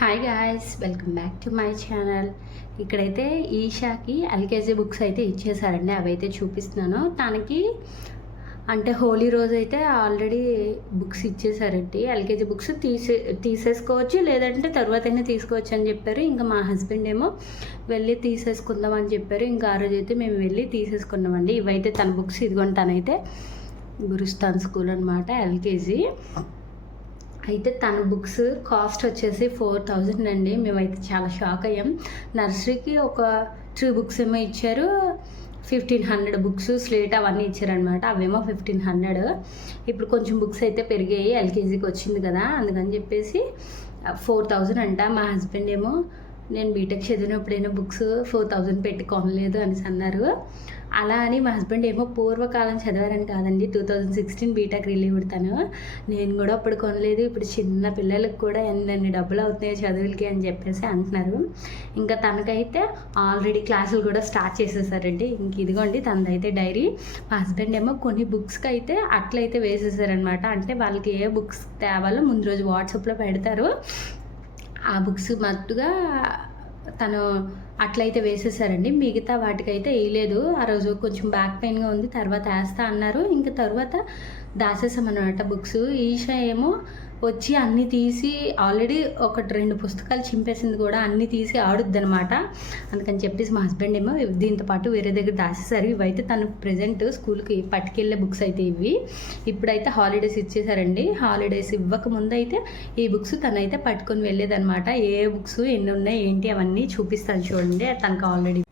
Hi guys, welcome back to my channel. ఇక్కడైతే ఈషాకి LKG books అయితే ఇచ్చేసారండి. అవైతే చూపిస్తున్నాను. తనకి అంటే హోలీ రోజు అయితే ఆల్రెడీ బుక్స్ ఇచ్చేసారండి. ఎల్కేజీ బుక్స్ తీసేసుకోవచ్చు, లేదంటే తర్వాతైనా తీసుకోవచ్చు అని చెప్పారు. ఇంకా మా హస్బెండ్ ఏమో వెళ్ళి తీసేసుకుందాం అని చెప్పారు. ఇంకా ఆ రోజు అయితే మేము వెళ్ళి తీసేసుకున్నామండి. ఇవైతే తన బుక్స్. ఇదిగోండి, తనైతే గురుస్థాన్ స్కూల్ అనమాట, ఎల్కేజీ. అయితే తన బుక్స్ కాస్ట్ వచ్చేసి 4000 అండి. మేమైతే చాలా షాక్ అయ్యాం. నర్సరీకి ఒక 3 బుక్స్ ఏమో ఇచ్చారు. 1500 బుక్స్, స్లేట్ అవన్నీ ఇచ్చారనమాట. అవేమో 1500. ఇప్పుడు కొంచెం బుక్స్ అయితే పెరిగాయి, ఎల్కేజీకి వచ్చింది కదా, అందుకని చెప్పేసి 4000 అంట. మా హస్బెండ్ ఏమో నేను బీటెక్ చదివినప్పుడైనా బుక్స్ 4000 పెట్టి కొనలేదు అనేసి అన్నారు. అలా అని మా హస్బెండ్ ఏమో పూర్వకాలం చదివారని కాదండి, 2016 బీటెక్ రిలీవ్డ్ తను. నేను కూడా అప్పుడు కొనలేదు. ఇప్పుడు చిన్న పిల్లలకు కూడా ఎన్ని డబ్బులు అవుతున్నాయో చదువులకి అని చెప్పేసి అంటున్నారు. ఇంకా తనకైతే ఆల్రెడీ క్లాసులు కూడా స్టార్ట్ చేసేసారండి. ఇంక ఇదిగోండి తనదైతే డైరీ. మా హస్బెండ్ ఏమో కొన్ని బుక్స్కి అయితే అట్లయితే వేసేసారనమాట. అంటే వాళ్ళకి ఏ బుక్స్ తేవాలో ముందు రోజు వాట్సాప్లో పెడతారు. ఆ బుక్స్ మట్టుగా తను అట్లయితే వేసేసారండి. మిగతా వాటికైతే వేయలేదు. ఆ రోజు కొంచెం బ్యాక్ పెయిన్గా ఉంది, తర్వాత వేస్తా అన్నారు. ఇంకా తర్వాత దాసేసామన్నమాట బుక్స్. ఈషా ఏమో వచ్చి అన్నీ తీసి ఆల్రెడీ 1-2 పుస్తకాలు చింపేసింది కూడా, అన్నీ తీసి ఆడుద్ది అనమాట. అందుకని చెప్పేసి మా హస్బెండ్ ఏమో దీంతో పాటు వేరే దగ్గర దాసేసారు. ఇవైతే తను ప్రజెంట్ స్కూల్కి పట్టుకెళ్ళే బుక్స్ అయితే ఇవి. ఇప్పుడైతే హాలిడేస్ ఇచ్చేసారండి. హాలిడేస్ ఇవ్వకముందు అయితే ఈ బుక్స్ తనైతే పట్టుకొని వెళ్ళేదనమాట. ఏ బుక్స్ ఎన్ని ఉన్నాయి ఏంటి అవన్నీ చూపిస్తాను చూడండి తనకు ఆల్రెడీ.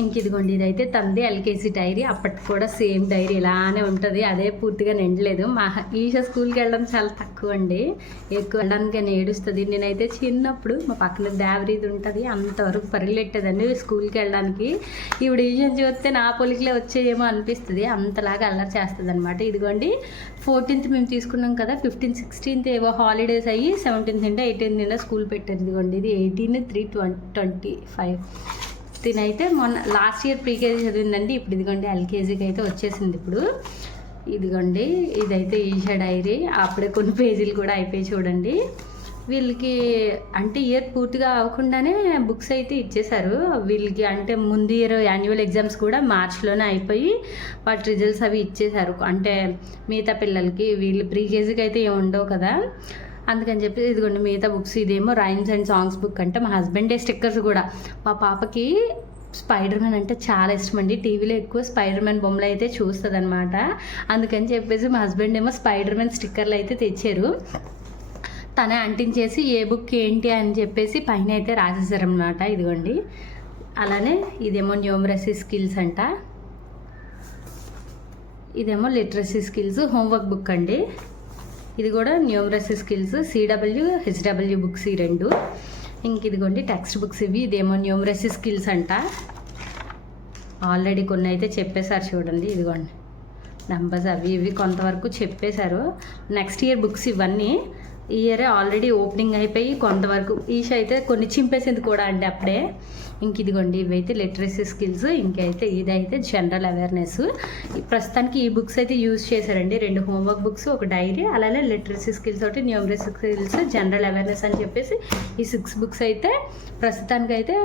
ఇంక ఇదిగోండి, ఇదైతే తనది ఎల్కేజీ డైరీ. అప్పటికి కూడా సేమ్ డైరీ ఇలానే ఉంటుంది, అదే పూర్తిగా నిండలేదు. మా ఈషా స్కూల్కి వెళ్ళడం చాలా తక్కువ అండి, ఎక్కువ వెళ్ళడానికి అని ఏడుస్తుంది. నేనైతే చిన్నప్పుడు మా పక్కన దేవరీది ఉంటుంది, అంతవరకు పరిగెట్టేదండి స్కూల్కి వెళ్ళడానికి. ఇప్పుడు ఈషాని చూస్తే నా పొలికిలే వచ్చేయేమో అనిపిస్తుంది, అంతలాగా అల్లరి చేస్తుంది అనమాట. ఇదిగోండి 14th మేము తీసుకున్నాం కదా, 15th 16th ఏవో హాలిడేస్ అయ్యి 17th 18th స్కూల్ పెట్టారు. ఇదిగోండి ఇది 18/3/25. తినైతే మొన్న లాస్ట్ ఇయర్ ప్రీకేజీ చదివిందండి. ఇప్పుడు ఇదిగోండి ఎల్కేజీకి అయితే వచ్చేసింది ఇప్పుడు. ఇదిగోండి ఇదైతే ఈషా డైరీ. అప్పుడే కొన్ని పేజీలు కూడా అయిపోయి చూడండి. వీళ్ళకి అంటే ఇయర్ పూర్తిగా అవ్వకుండానే బుక్స్ అయితే ఇచ్చేశారు వీళ్ళకి. అంటే ముందు ఇయర్ యాన్యువల్ ఎగ్జామ్స్ కూడా మార్చ్లోనే అయిపోయి వాటి రిజల్ట్స్ అవి ఇచ్చేశారు. అంటే మిగతా పిల్లలకి, వీళ్ళు ప్రీకేజీకి అయితే ఏమి ఉండవు కదా, అందుకని చెప్పి ఇదిగోండి మిగతా బుక్స్. ఇదేమో రైమ్స్ అండ్ సాంగ్స్ బుక్. అంటే మా హస్బెండే స్టిక్కర్స్ కూడా. మా పాపకి స్పైడర్ మ్యాన్ అంటే చాలా ఇష్టం అండి. టీవీలో ఎక్కువ స్పైడర్ మ్యాన్ బొమ్మలు అయితే చూస్తుంది అనమాట. అందుకని చెప్పేసి మా హస్బెండ్ ఏమో స్పైడర్ మ్యాన్ స్టిక్కర్లు అయితే తెచ్చారు. తనే అంటించేసి ఏ బుక్ ఏంటి అని చెప్పేసి పైన అయితే రాసేసారనమాట. ఇదిగోండి. అలానే ఇదేమో న్యూమరసీ స్కిల్స్ అంట, ఇదేమో లిటరసీ స్కిల్స్ హోంవర్క్ బుక్ అండి. ఇది కూడా numeracy skills, CW HW books ఈ 2. ఇంక ఇదిగోండి టెక్స్ట్ బుక్స్ ఇవి. ఇదేమో న్యూమరసీ స్కిల్స్ అంట. ఆల్రెడీ కొన్ని అయితే చెప్పేశారు చూడండి. ఇదిగోండి నెంబర్స్ అవి ఇవి కొంతవరకు చెప్పేశారు. నెక్స్ట్ ఇయర్ బుక్స్ ఇవన్నీ. ఈ ఇయర్ ఆల్రెడీ ఓపెనింగ్ అయిపోయి కొంతవరకు. ఈషా అయితే కొన్ని చింపేసింది కూడా అండి అప్పుడే. ఇంక ఇదిగోండి ఇవైతే లిటరసీ స్కిల్స్. ఇంకైతే ఇదైతే జనరల్ అవేర్నెస్. ప్రస్తుతానికి ఈ బుక్స్ అయితే యూజ్ చేశారండి. 2 హోంవర్క్ బుక్స్, ఒక డైరీ, అలానే లిటరసీ స్కిల్స్ ఒకటి, న్యూమరసీ స్కిల్స్, జనరల్ అవేర్నెస్ అని చెప్పేసి ఈ 6 బుక్స్ అయితే ప్రస్తుతానికైతే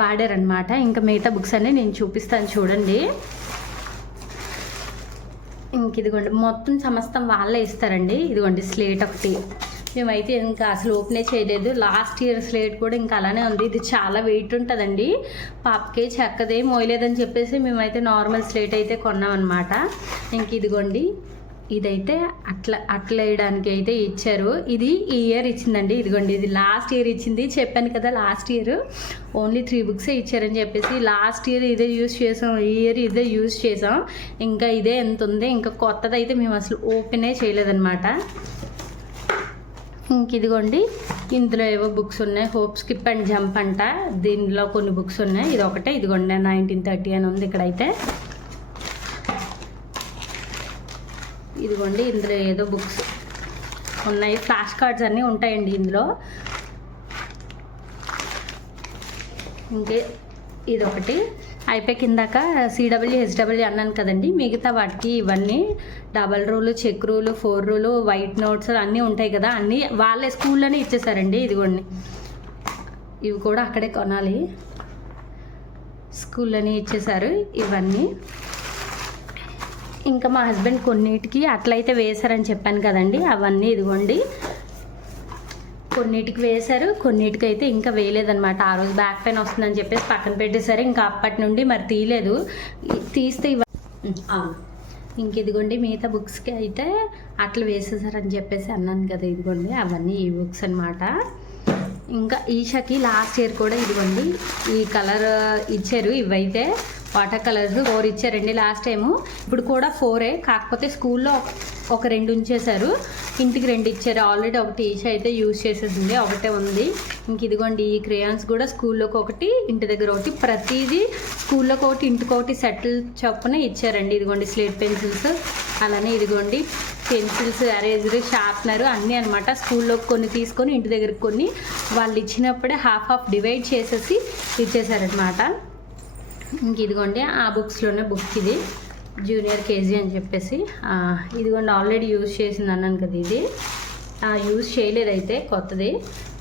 వాడారనమాట. ఇంకా మిగతా బుక్స్ అన్నీ నేను చూపిస్తాను చూడండి. ఇంక ఇదిగోండి మొత్తం సమస్తం వాళ్ళే ఇస్తారండి. ఇదిగోండి స్లేట్ ఒకటి. మేమైతే ఇంకా అసలు ఓపెనే చేయలేదు. లాస్ట్ ఇయర్ స్లేట్ కూడా ఇంకా అలానే ఉంది. ఇది చాలా వెయిట్ ఉంటుందండి, పాపకే చెక్కదే మోయలేదని చెప్పేసి మేమైతే నార్మల్ స్లేట్ అయితే కొన్నాం అనమాట. ఇంక ఇదిగోండి ఇదైతే అట్లా వేయడానికి అయితే ఇచ్చారు. ఇది ఈ ఇయర్ ఇచ్చిందండి. ఇదిగోండి ఇది లాస్ట్ ఇయర్ ఇచ్చింది. చెప్పాను కదా లాస్ట్ ఇయర్ ఓన్లీ 3 బుక్సే ఇచ్చారని చెప్పేసి. లాస్ట్ ఇయర్ ఇదే యూజ్ చేసాం, ఈ ఇయర్ ఇదే యూజ్ చేసాం. ఇంకా ఇదే ఎంత ఉంది. ఇంకా కొత్తది అయితే మేము అసలు ఓపెనే చేయలేదన్నమాట. ఇంక ఇదిగోండి ఇందులో ఏవో బుక్స్ ఉన్నాయి. హోప్ స్కిప్ అండ్ జంప్ అంట, దీనిలో కొన్ని బుక్స్ ఉన్నాయి. ఇది ఒకటే. ఇదిగోండి 1930 అని ఉంది ఇక్కడైతే. ఇదిగోండి ఇందులో ఏదో బుక్స్ ఉన్నాయి, ఫ్లాష్ కార్డ్స్ అన్నీ ఉంటాయండి ఇందులో. ఇంకే ఇదొకటి. అయిపోయి కిందాక సిడబ్ల్యూ హెచ్డబ్ల్యూ అన్నాను కదండి, మిగతా వాటికి ఇవన్నీ double rule, check rule, 4 rule, white notes అన్నీ ఉంటాయి కదా, అన్నీ వాళ్ళే స్కూల్లోనే ఇచ్చేసారండి. ఇదిగోండి, ఇవి కూడా అక్కడే కొనాలి, స్కూల్లోనే ఇచ్చేసారు ఇవన్నీ. ఇంకా మా హస్బెండ్ కొన్నిటికి అట్లయితే వేశారని చెప్పాను కదండి, అవన్నీ ఇదిగోండి కొన్నిటికి వేశారు, కొన్నిటికి అయితే ఇంకా వేయలేదన్నమాట. ఆ రోజు బ్యాక్ పెయిన్ వస్తుందని చెప్పేసి పక్కన పెట్టేశారు. ఇంకా అప్పటి నుండి మరి తీయలేదు, తీస్తే ఇంక ఇదిగోండి మిగతా బుక్స్కి అయితే అట్లా వేసేసారని చెప్పేసి అన్నాను కదా, ఇదిగోండి అవన్నీ ఈ బుక్స్ అనమాట. ఇంకా ఈషాకి లాస్ట్ ఇయర్ కూడా ఇదిగోండి ఈ కలర్ ఇచ్చారు, ఇవైతే వాటర్ కలర్స్ 4 ఇచ్చారండి లాస్ట్ టైము. ఇప్పుడు కూడా 4, కాకపోతే స్కూల్లో ఒక 2 ఉంచేశారు, ఇంటికి 2 ఇచ్చారు. ఆల్రెడీ ఒకటి ఈషా అయితే యూజ్ చేసేసింది, ఒకటే ఉంది. ఇంక ఇదిగోండి ఈ క్రేయాన్స్ కూడా స్కూల్లోకి ఒకటి, ఇంటి దగ్గర ఒకటి, ప్రతిదీ స్కూల్లోకి ఒకటి, ఇంటికి ఒకటి సెటిల్ చొప్పున ఇచ్చారండి. ఇదిగోండి స్లేట్ పెన్సిల్స్, అలానే ఇదిగోండి పెన్సిల్స్, ఎరేజర్, షార్ప్నర్ అన్నీ అనమాట. స్కూల్లో కొన్ని తీసుకొని ఇంటి దగ్గరికి కొన్ని వాళ్ళు ఇచ్చినప్పుడే హాఫ్ డివైడ్ చేసేసి ఇచ్చేసారనమాట. ఇంక ఇదిగోండి ఆ బుక్స్లోనే బుక్ ఇది జూనియర్ కేజీ అని చెప్పేసి, ఇదిగోండి ఆల్రెడీ యూజ్ చేసింది అన్నాను కదా, ఇది యూజ్ చేయలేదు అయితే కొత్తది,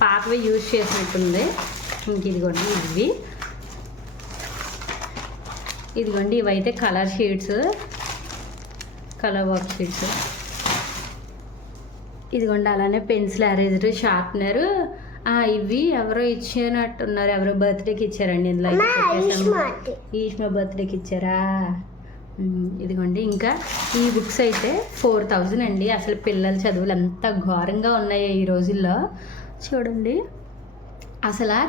పాతవి యూజ్ చేసినట్టుంది. ఇంక ఇదిగోండి ఇదిగోండి ఇవైతే colour sheets, colour work sheets. ఇదిగోండి అలానే పెన్సిల్, ఎరేజర్, షార్ప్నర్, ఇవి ఎవరో ఇచ్చినట్టున్నారు, ఎవరో బర్త్డేకి ఇచ్చారండి. ఇందులో ఈష్మా బర్త్డేకి ఇచ్చారా. ఇదిగోండి ఇంకా ఈ బుక్స్ అయితే 4000 అండి. అసలు పిల్లల చదువులు ఎంత ఘోరంగా ఉన్నాయో ఈ రోజుల్లో చూడండి. అసలు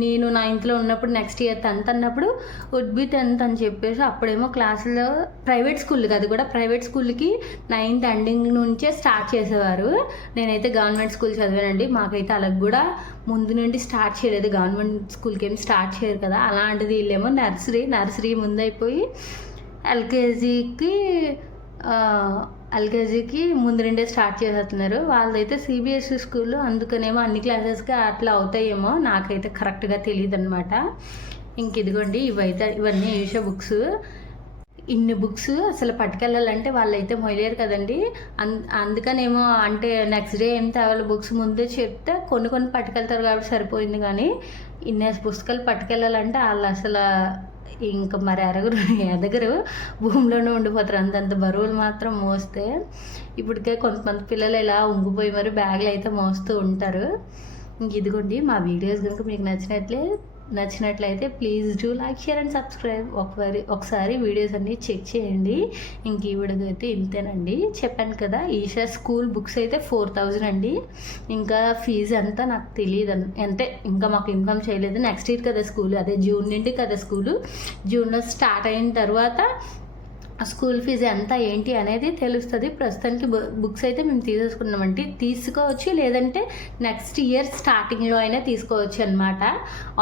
నేను 9th ఉన్నప్పుడు నెక్స్ట్ ఇయర్ 10th అన్నప్పుడు వుడ్ బి 10th అని చెప్పేసి అప్పుడేమో క్లాసులో ప్రైవేట్ స్కూల్కి, అది కూడా ప్రైవేట్ స్కూల్కి 9th ఎండింగ్ నుంచే స్టార్ట్ చేసేవారు. నేనైతే గవర్నమెంట్ స్కూల్ చదివానండి, మాకైతే అలా కూడా ముందు నుండి స్టార్ట్ చేయలేదు, గవర్నమెంట్ స్కూల్కి ఏమి స్టార్ట్ చేయరు కదా. అలాంటిది వీళ్ళేమో నర్సరీ ముందైపోయి ఎల్కేజీకి ముందు రెండే స్టార్ట్ చేసేస్తున్నారు. వాళ్ళైతే సిబిఎస్ఈ స్కూల్, అందుకనేమో అన్ని క్లాసెస్కి అట్లా అవుతాయేమో, నాకైతే కరెక్ట్గా తెలియదు అనమాట. ఇంక ఇదిగోండి ఇవన్నీ ఈషా బుక్స్. ఇన్ని బుక్స్ అసలు పట్టుకెళ్ళాలంటే వాళ్ళైతే మొయ్యలేరు కదండి, అందుకనేమో అంటే నెక్స్ట్ డే ఏం తేవాలి బుక్స్ ముందే చెప్తే కొన్ని పట్టుకెళ్తారు కాబట్టి సరిపోయింది. కానీ ఇన్ని పుస్తకాలు పట్టుకెళ్ళాలంటే వాళ్ళు అసలు ఇంకా మరి ఎదగరు, భూమిలోనే ఉండిపోతారు అంతంత బరువులు మాత్రం మోస్తే. ఇప్పటికే కొంతమంది పిల్లలు ఇలా ఉంగిపోయి మరి బ్యాగులు అయితే మోస్తూ ఉంటారు. ఇంక ఇదిగోండి మా వీడియోస్ కనుక మీకు నచ్చినట్లయితే please do like, share and subscribe. ఒకసారి వీడియోస్ అన్నీ చెక్ చేయండి. ఇంక ఈ వీడియోకి అయితే ఇంతేనండి. చెప్పాను కదా ఈషా స్కూల్ బుక్స్ అయితే 4000 అండి. ఇంకా ఫీజు అంతా నాకు తెలియదు, అంటే ఇంకా మాకు ఇన్ఫామ్ చేయలేదు. నెక్స్ట్ ఇయర్ కదా స్కూల్, అదే జూన్ నుండి కదా స్కూలు, జూన్లో స్టార్ట్ అయిన తర్వాత స్కూల్ ఫీజు ఎంత ఏంటి అనేది తెలుస్తుంది. ప్రస్తుతానికి బుక్స్ అయితే మేము తీసుకోవచ్చు, లేదంటే నెక్స్ట్ ఇయర్ స్టార్టింగ్లో అయినా తీసుకోవచ్చు అనమాట.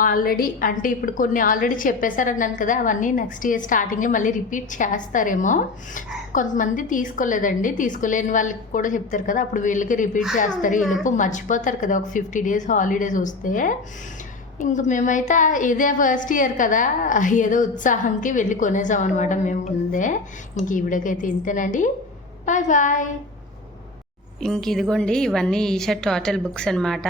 ఆల్రెడీ అంటే ఇప్పుడు కొన్ని ఆల్రెడీ చెప్పేశారన్నాను కదా, అవన్నీ నెక్స్ట్ ఇయర్ స్టార్టింగ్లో మళ్ళీ రిపీట్ చేస్తారేమో. కొంతమంది తీసుకోలేదండి, తీసుకోలేని వాళ్ళకి కూడా చెప్తారు కదా, అప్పుడు వీళ్ళకి రిపీట్ చేస్తారు. వీళ్ళకు మర్చిపోతారు కదా ఒక 50 days హాలిడేస్ వస్తే. ఇంక మేమైతే ఇదే ఫస్ట్ ఇయర్ కదా, ఏదో ఉత్సాహంకి వెళ్ళి కొనేసాం అనమాట మేము ముందే. ఇంక ఈ వీడియోకైతే ఇంతేనండి, బాయ్. ఇంక ఇదిగోండి ఇవన్నీ ఈషా టోటల్ బుక్స్ అనమాట.